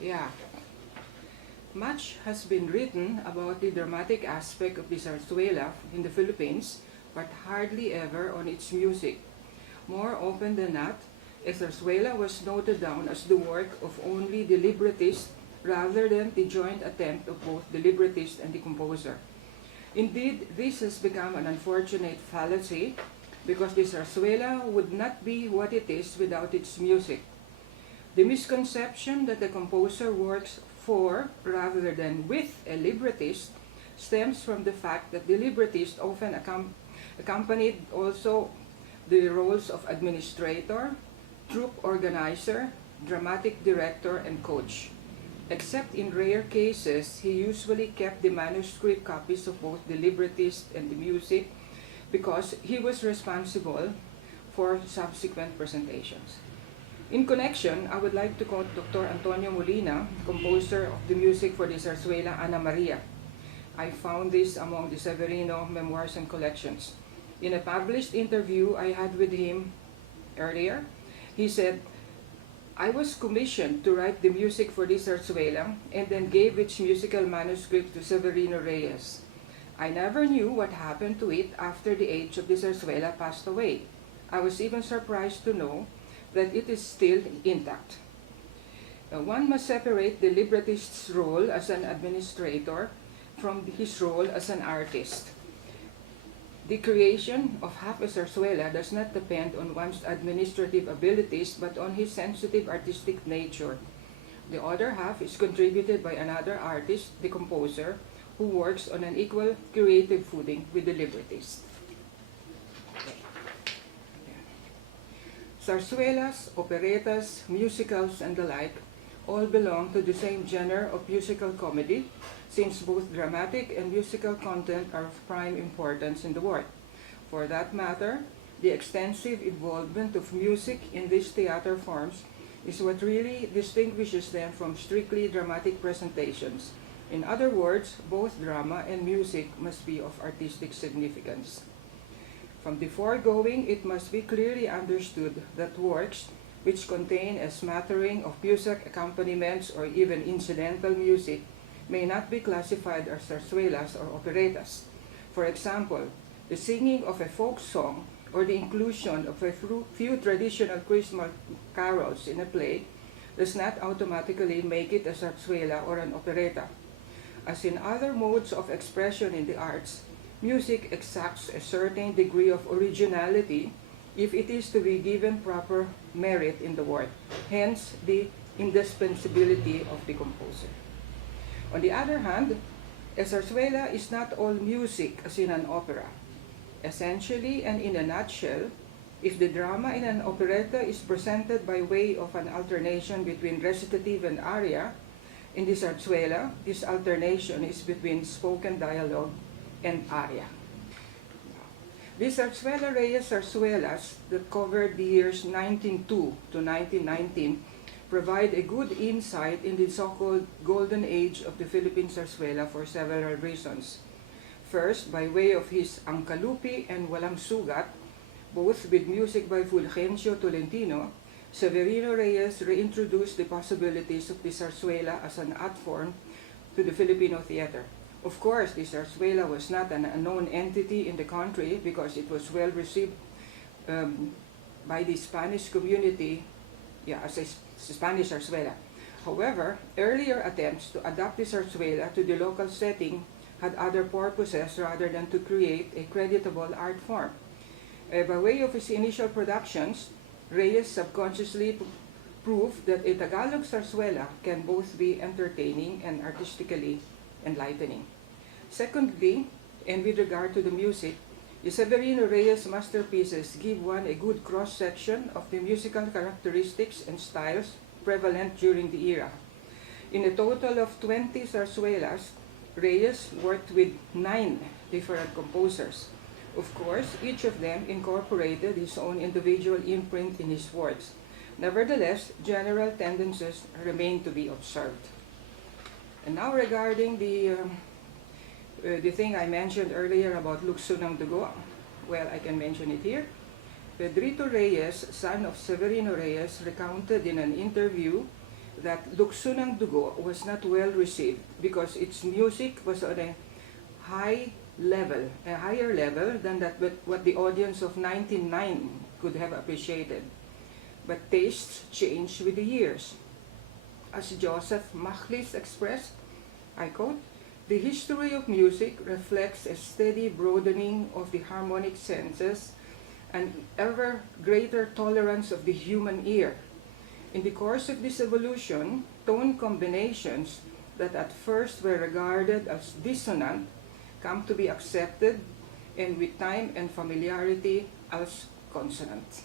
Yeah, much has been written about the dramatic aspect of the zarzuela in the Philippines, but hardly ever on its music. More often than not, a zarzuela was noted down as the work of only the librettist rather than the joint attempt of both the librettist and the composer. Indeed, this has become an unfortunate fallacy because the zarzuela would not be what it is without its music. The misconception that the composer works for rather than with a librettist stems from the fact that the librettist often accompanied also the roles of administrator, troupe organizer, dramatic director, and coach. Except in rare cases, he usually kept the manuscript copies of both the librettist and the music because he was responsible for subsequent presentations. In connection, I would like to quote Dr. Antonio Molina, composer of the music for the zarzuela Ana Maria. I found this among the Severino memoirs and collections. In a published interview I had with him earlier, he said, "I was commissioned to write the music for this zarzuela and then gave its musical manuscript to Severino Reyes. I never knew what happened to it after the age of the zarzuela passed away. I was even surprised to know that it is still intact." One must separate the librettist's role as an administrator from his role as an artist. The creation of half a zarzuela does not depend on one's administrative abilities but on his sensitive artistic nature. The other half is contributed by another artist, the composer, who works on an equal creative footing with the librettist. Zarzuelas, operettas, musicals, and the like all belong to the same genre of musical comedy, since both dramatic and musical content are of prime importance in the work. For that matter, the extensive involvement of music in these theater forms is what really distinguishes them from strictly dramatic presentations. In other words, both drama and music must be of artistic significance. From the foregoing, it must be clearly understood that works which contain a smattering of music accompaniments or even incidental music may not be classified as zarzuelas or operettas. For example, the singing of a folk song or the inclusion of a few traditional Christmas carols in a play does not automatically make it a zarzuela or an operetta. As in other modes of expression in the arts, music exacts a certain degree of originality if it is to be given proper merit in the work, hence the indispensability of the composer. On the other hand, a zarzuela is not all music as in an opera. Essentially and in a nutshell, if the drama in an operetta is presented by way of an alternation between recitative and aria, in the zarzuela, this alternation is between spoken dialogue and aria. The Zarzuela Reyes zarzuelas that covered the years 1902 to 1919 provide a good insight in the so-called golden age of the Philippine zarzuela for several reasons. First, by way of his Ang Kalupi and Walang Sugat, both with music by Fulgencio Tolentino, Severino Reyes reintroduced the possibilities of the zarzuela as an art form to the Filipino theater. Of course, the zarzuela was not an unknown entity in the country because it was well received by the Spanish community as a Spanish zarzuela. However, earlier attempts to adapt the zarzuela to the local setting had other purposes rather than to create a creditable art form. By way of his initial productions, Reyes subconsciously proved that a Tagalog zarzuela can both be entertaining and artistically enlightening. Secondly, and with regard to the music, the Severino Reyes masterpieces give one a good cross-section of the musical characteristics and styles prevalent during the era. In a total of 20 zarzuelas, Reyes worked with 9 different composers. Of course, each of them incorporated his own individual imprint in his works. Nevertheless, general tendencies remain to be observed. And now regarding the thing I mentioned earlier about Lukso ng Dugo, well, I can mention it here. Pedrito Reyes, son of Severino Reyes, recounted in an interview that Lukso ng Dugo was not well received because its music was on a high level, a higher level than what the audience of 1909 could have appreciated. But tastes change with the years. As Joseph Machlis expressed, I quote, "The history of music reflects a steady broadening of the harmonic senses and ever greater tolerance of the human ear. In the course of this evolution, tone combinations that at first were regarded as dissonant come to be accepted, and with time and familiarity, as consonant."